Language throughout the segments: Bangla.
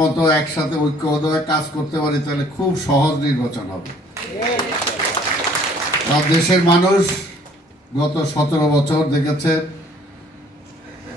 মতো একসাথে ঐক্যবদ্ধ হয়ে কাজ করতে পারি, তাহলে খুব সহজ নির্বাচন হবে। আর দেশের মানুষ গত সতেরো বছর দেখেছে,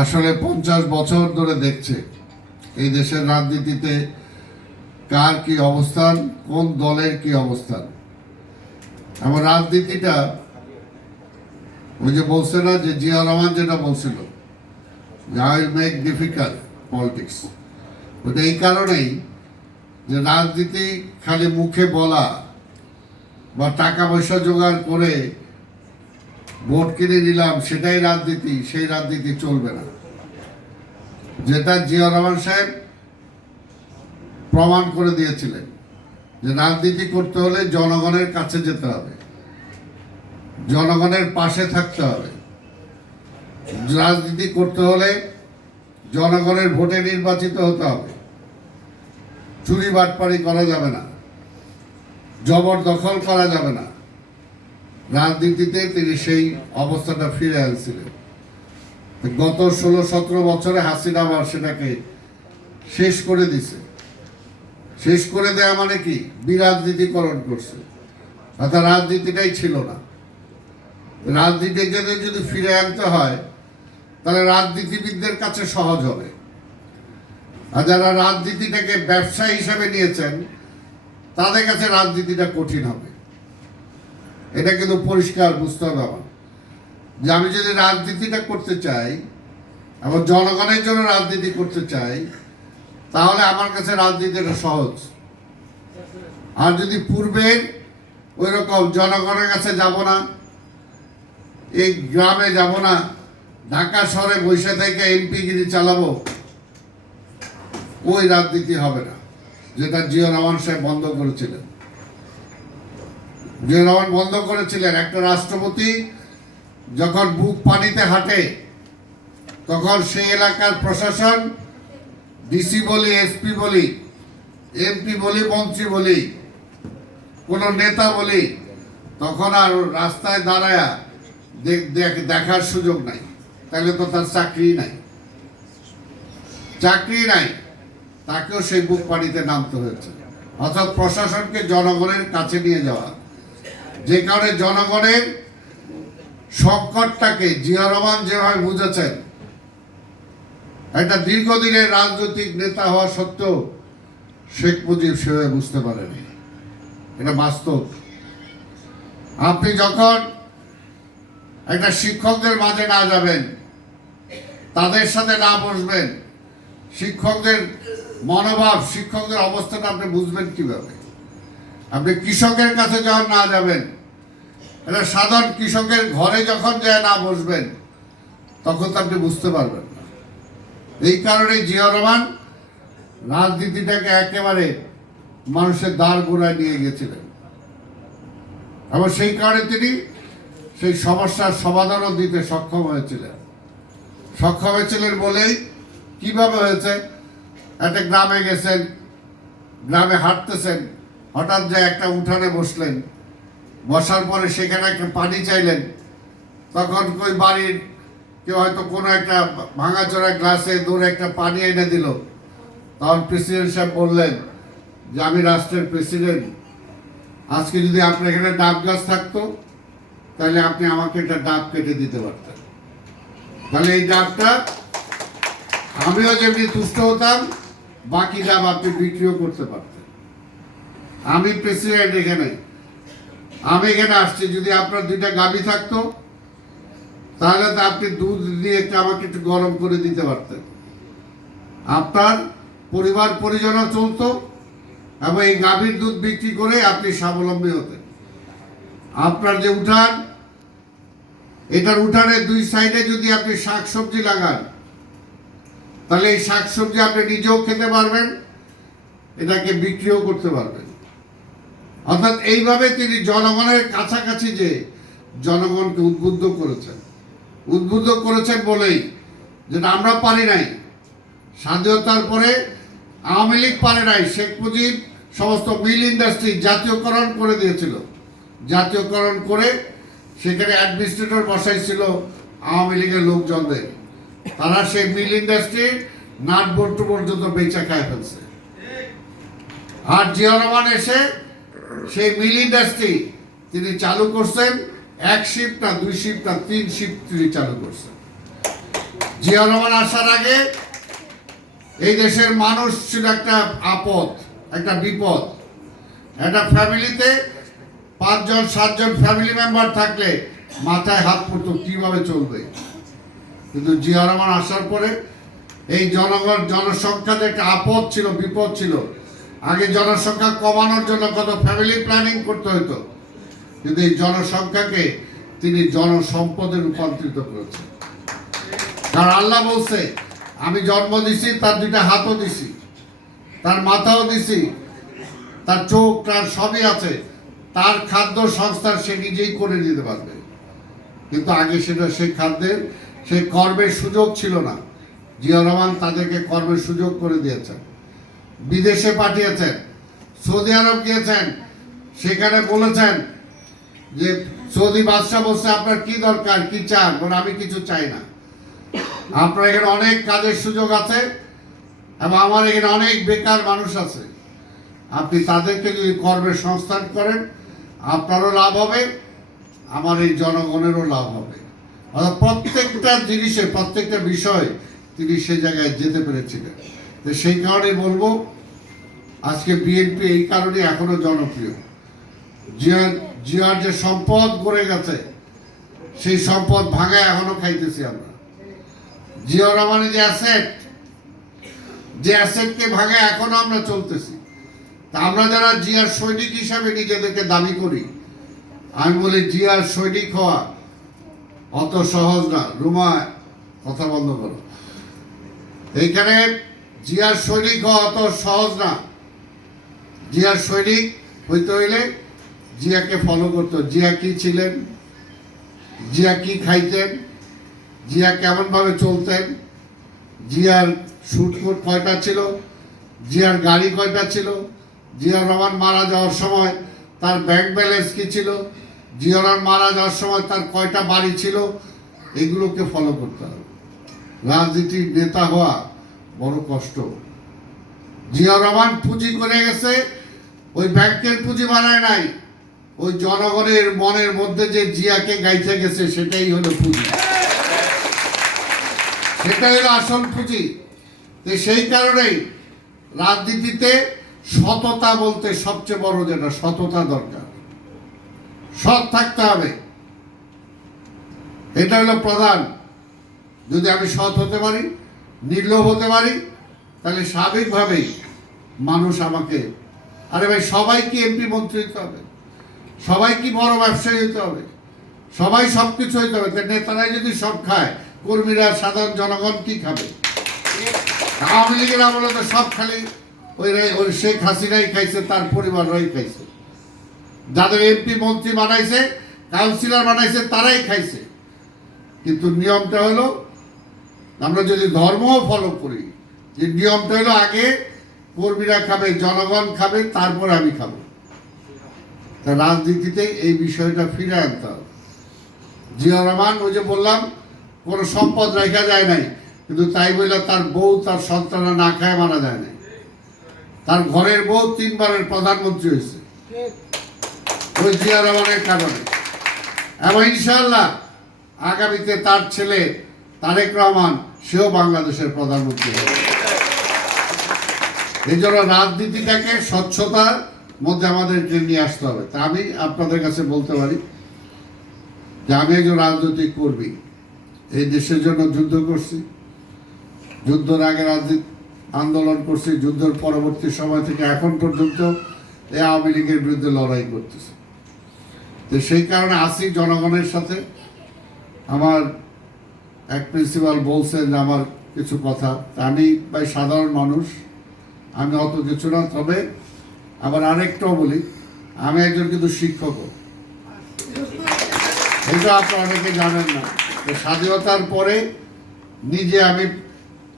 আসলে পঞ্চাশ বছর ধরে দেখছে এই দেশের রাজনীতিতে কার কি অবস্থান, কোন দলের কি অবস্থান। আমার রাজনীতিটা ওই যে বলছে না যে জিয়া রহমান যেটা বলছিল যে আই মেক ডিফিকাল্ট পলিটিক্স এই কারণেই যে রাজনীতি খালি মুখে বলা বা টাকা পয়সা জোগাড় করে ভোট কিনে নিলাম, সেটাই রাজনীতি, সেই রাজনীতি চলবে না। যেটা জিয়া রহমান সাহেব প্রমাণ করে দিয়েছিলেন যে রাজনীতি করতে হলে জনগণের কাছে যেতে হবে, জনগণের পাশে থাকতে হবে। রাজনীতি করতে হলে জনগণের ভোটে নির্বাচিত হতে হবে। চুরি বাটপাড়ি করা যাবে না। জবরদখল করা যাবে না। রাজনীতিতে তিনি সেই অবস্থাটা ফিরে আনছিলেন। গত ষোলো সতেরো বছরে হাসিনা আবার সেটাকে শেষ করে দিছে। শেষ করে দেয়া মানে কি? বিরাজনীতিকরণ করছে। অর্থাৎ রাজনীতিটাই ছিল না। রাজনীতিকে যদি ফিরে আনতে হয়, তাহলে রাজনীতিবিদদের কাছে সহজ হবে। আর যারা রাজনীতিটাকে ব্যবসা হিসাবে নিয়েছেন, তাদের কাছে রাজনীতিটা কঠিন হবে। এটা কিন্তু পরিষ্কার বুঝতে হবে আমার। যে আমি যদি রাজনীতিটা করতে চাই, এবং জনগণের জন্য রাজনীতি করতে চাই, তাহলে আমার কাছে রাজনীতিটা সহজ। আর যদি পূর্বের ওই রকম জনগণের কাছে যাব না, এই গ্রামে যাব না, ঢাকা শহরে বসে থেকে এমপিগিরি চালাবো ওই রাজনীতি হবে না, যেটা জিয়া রহমান সাহেব বন্ধ করেছিলেন। জিয়া রহমান বন্ধ করেছিলেন একটা রাষ্ট্রপতি যখন বুক পানিতে হাঁটে, তখন সেই এলাকার প্রশাসন ডিসি বলি এসপি বলি এমপি বলি, মন্ত্রী বলি, কোনো নেতা বলি, তখন আর রাস্তায় দাঁড়ায়া দেখ- দেখ- দেখার সুযোগ নাই। তাহলে তো তার চাকরি নাই। চাকরি নাই। তাকেও সেই বুক পানিতে নামতে হয়েছে। অর্থাৎ প্রশাসনকে জনগণের কাছে নিয়ে যাওয়া। যে কারণে জনগণের সংকটটাকে জিয়া রহমান যেভাবে বুঝেছেন, একটা দীর্ঘদিনের রাজনৈতিক নেতা হওয়া সত্ত্বেও শেখ মুজিব সেভাবে বুঝতে পারেনি। এটা বাস্তব। আপনি যখন একটা শিক্ষকদের মাঝে না যাবেন, তাদের সাথে না বসবেন, শিক্ষকদের মনোভাব শিক্ষকদের অবস্থাটা আপনি বুঝবেন কীভাবে? আপনি কৃষকের কাছে যখন না যাবেন, একটা সাধারণ কৃষকের ঘরে যখন যায় না বসবেন, তখন তো আপনি বুঝতে পারবেন না। এই কারণে জিয়া রাজনীতিটাকে একেবারে মানুষের দ্বার গোড়ায় নিয়ে গেছিলেন। এবং সেই কারণে তিনি সেই সমস্যার সমাধানও দিতে সক্ষম হয়েছিলেন। সক্ষম হয়েছিলেন বলেই কীভাবে হয়েছে? একটা গ্রামে গেছেন, গ্রামে হাঁটতেছেন, হঠাৎ যে একটা উঠানে বসলেন। বসার পরে সেখানে একটা পানি চাইলেন। তখন ওই বাড়ির কেউ হয়তো কোনো একটা ভাঙাচোরা গ্লাসে দূরে একটা পানি এনে দিল। তখন প্রেসিডেন্ট সাহেব বললেন, যে আমি রাষ্ট্রের প্রেসিডেন্ট। আজকে যদি আপনার এখানে ডাব গাছ থাকতো, তাহলে আপনি আমাকে একটা ডাব কেটে দিতে পারতেন। তাহলে এই ডাবটা আমিও যেমনি তুষ্ট হতাম বাকি দাম আপনি বিক্রিও করতে পারতেন। আমি প্রেসিডেন্ট এখানে। আমি এখানে আসছি, যদি আপনার দুইটা গাবি থাকতো, তাহলে তো আপনি দুধ দিয়ে একটু আমাকে একটু গরম করে দিতে পারতেন। আপনার পরিবার পরিজনও চলতো, এবং এই গাভীর দুধ বিক্রি করে আপনি স্বাবলম্বী হতেন। আপনার যে উঠান, এটার উঠানের দুই সাইডে যদি আপনি শাক সবজি লাগান তাহলে এই শাক সবজি আপনি নিজেও খেতে পারবেন, এটাকে বিক্রিও করতে পারবেন। অর্থাৎ এইভাবে তিনি জনগণের কাছাকাছি যে জনগণকে উদ্বুদ্ধ করেছেন উদ্বুদ্ধ করেছেন বলেই যেটা আমরা পারি নাই, স্বাধীনতার পরে আওয়ামী লীগ পারে নাই, শেখ মুজিব সমস্ত মিল ইন্ডাস্ট্রি জাতীয়করণ করে দিয়েছিল। জাতীয়করণ করে সেখানে অ্যাডমিনিস্ট্রেটর বসাইছিল আওয়ামী লীগের লোকজনদের। তারা সেই মিল ইন্ডাস্ট্রির নাট পর্যন্ত বেচা খায় ফেলছে। আর জিয়া রহমান এসে সেই মিল ইন্ডাস্ট্রি তিনি চালু করছেন, এক শিফট না দুই শিফট না তিন শিফট তিনি চালু করছেন। আসার আগে এই দেশের মানুষ ছিল একটা আপদ, একটা বিপদ। একটা ফ্যামিলিতে পাঁচজন, সাতজন ফ্যামিলি মেম্বার থাকলে মাথায় হাত পড়তো কীভাবে চলবে। কিন্তু জিয়া রহমান আসার পরে এই জনগণ জনসংখ্যাতে একটা আপদ ছিল, বিপদ ছিল, আগে জনসংখ্যা কমানোর জন্য কত ফ্যামিলি প্ল্যানিং করতে হতো কিন্তু এই জনসংখ্যাকে তিনি জনসম্পদে রূপান্তরিত করেছেন। কারণ আল্লাহ বলছে, আমি জন্ম দিছি, তার দুইটা হাতও দিছি, তার মাথাও দিছি, তার চোখ, তার সবই আছে, তার খাদ্য সংস্থান সে নিজেই করে দিতে পারবে। কিন্তু আগে সেটা সেই খাদ্যের সেই কর্মের সুযোগ ছিল না। জিয়া রহমান তাদেরকে কর্মের সুযোগ করে দিয়েছেন। বিদেশে পাঠিয়েছেন। সৌদি আরব গিয়েছেন। সেখানে বলেছেন যে, সৌদি বাদশাহ বলছে, আপনার কি দরকার? কি চান? বলে, আমি কিছু চাই না। আপনার এখানে অনেক কাজের সুযোগ আছে এবং আমার এখানে অনেক বেকার মানুষ আছে। আপনি তাদেরকে যদি কর্মের সংস্থান করেন, আপনারও লাভ হবে, আমার এই জনগণেরও লাভ হবে। অর্থাৎ প্রত্যেকটা জিনিসে, প্রত্যেকটা বিষয় তিনি সে জায়গায় যেতে পেরেছিলেন। তো সেই কারণে বলব, আজকে বিএনপি এই কারণে এখনও জনপ্রিয়। জিয়ার জিয়ার যে সম্পদ গড়ে গেছে, সেই সম্পদ ভাঙায় এখনও খাইতেছি আমরা। জিয়া রহমানের যে অ্যাসেট যে অ্যাসেটকে ভাঙে এখনও আমরা চলতেছি। তা আমরা যারা জিয়ার সৈনিক হিসাবে নিজেদেরকে দাবি করি, আমি বলি জিয়ার সৈনিক হওয়া অত সহজ না। রুমা কথা বন্ধ করো। এইখানে জিয়ার সৈনিক অত সহজ না। জিয়ার সৈনিক হইতে হইলে জিয়াকে ফলো করতো জিয়া কি ছিলেন? জিয়া কি খাইতেন? জিয়া কেমনভাবে চলতেন? জিয়ার শুটকুট কয়টা ছিল? জিয়ার গাড়ি কয়টা ছিল? জিয়া রহমান মারা যাওয়ার সময় তার ব্যাংক ব্যালেন্স কি ছিল? জিয়া রহমান মারা যাওয়ার সময় তার কয়টা বাড়ি ছিল, এগুলোকে ফলো করতে হবে। রাজনীতির নেতা হওয়া বড় কষ্ট। জিয়া রহমান পুঁজি করে গেছে, ওই ব্যাংকের পুঁজি বানায় নাই, ওই জনগণের মনের মধ্যে যে জিয়াকে গাইতে গেছে, সেটাই হলো পুঁজি। সেটাই হলো আসল পুঁজি। তো সেই কারণেই রাজনীতিতে সততা বলতে সবচেয়ে বড় যেটা, সততা দরকার। সৎ থাকতে হবে। এটা হলো প্রধান। যদি আমি সৎ হতে পারি, নির্লোভ হতে পারি, তাহলে স্বাভাবিকভাবেই মানুষ আমাকে, আরে ভাই, সবাই কি এমপি মন্ত্রী হতে হবে? সবাই কি বড় ব্যবসায়ী হতে হবে? সবাই সব কিছু হইতে হবে। নেতারাই যদি সব খায়, কর্মীরা, সাধারণ জনগণ কি খাবে? আওয়ামী লীগের আমলে তো সব খালি, ওই ওই শেখ হাসিনাই খাইছে, তার পরিবাররাই খাইছে। যাদের এমপি মন্ত্রী বানাইছে কাউন্সিলর বানাইছে, তারাই খাইছে। কিন্তু নিয়মটা হলো, আমরা যদি ধর্মও ফলো করি, যে নিয়মটা হলো আগে কর্মীরা খাবে, জনগণ খাবে, তারপর আমি খাব। রাজনীতিতে এই বিষয়টা ফিরে আনতে হবে। জিয়া রহমান, ওই যে বললাম, কোনো সম্পদ রেখা যায় নাই, কিন্তু তাই বলে তার বউ, তার সন্তানরা না খায়, মারা যায় নাই। তার ঘরের বউ তিনবারের প্রধানমন্ত্রী হয়েছে। ওই রহমানের কারণে। এবং ইনশাল্লাহ আগামীতে তার ছেলে তারেক রহমান, সেও বাংলাদেশের প্রধানমন্ত্রী হবে। এই জন্য রাজনীতিটাকে, স্বচ্ছতার মধ্যে আমাদেরকে নিয়ে আসতে হবে। তা আমি আপনাদের কাছে বলতে পারি যে আমি একজন রাজনৈতিক কর্মী। এই দেশের জন্য যুদ্ধ করছি। যুদ্ধের আগে রাজনীতি আন্দোলন করছি। যুদ্ধের পরবর্তী সময় থেকে এখন পর্যন্ত এই আওয়ামী লীগের বিরুদ্ধে লড়াই করতেছি। তো সেই কারণে আসি জনগণের সাথে। আমার এক প্রিন্সিপাল বলছেন যে আমার কিছু কথা। আমি ভাই সাধারণ মানুষ, আমি অত কিছু না, তবে আবার আরেকটাও বলি, আমি একজন কিন্তু শিক্ষকও এটা আপনারা অনেকে জানেন না। স্বাধীনতার পরে নিজে আমি,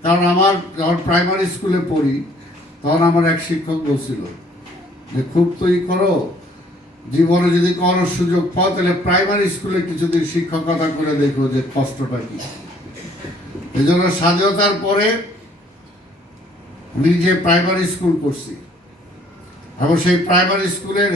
কারণ আমার যখন প্রাইমারি স্কুলে পড়ি, তখন আমার এক শিক্ষক বলছিল যে, খুব তো ই করো জীবনে যদি কোনো সুযোগ পাও, তাহলে প্রাইমারি স্কুলে কিছুদিন শিক্ষকতা করে দেখো যে কষ্টটা কি। এই জন্য স্বাধীনতার পরে নিজে প্রাইমারি স্কুল করছি। এবং সেই প্রাইমারি স্কুলের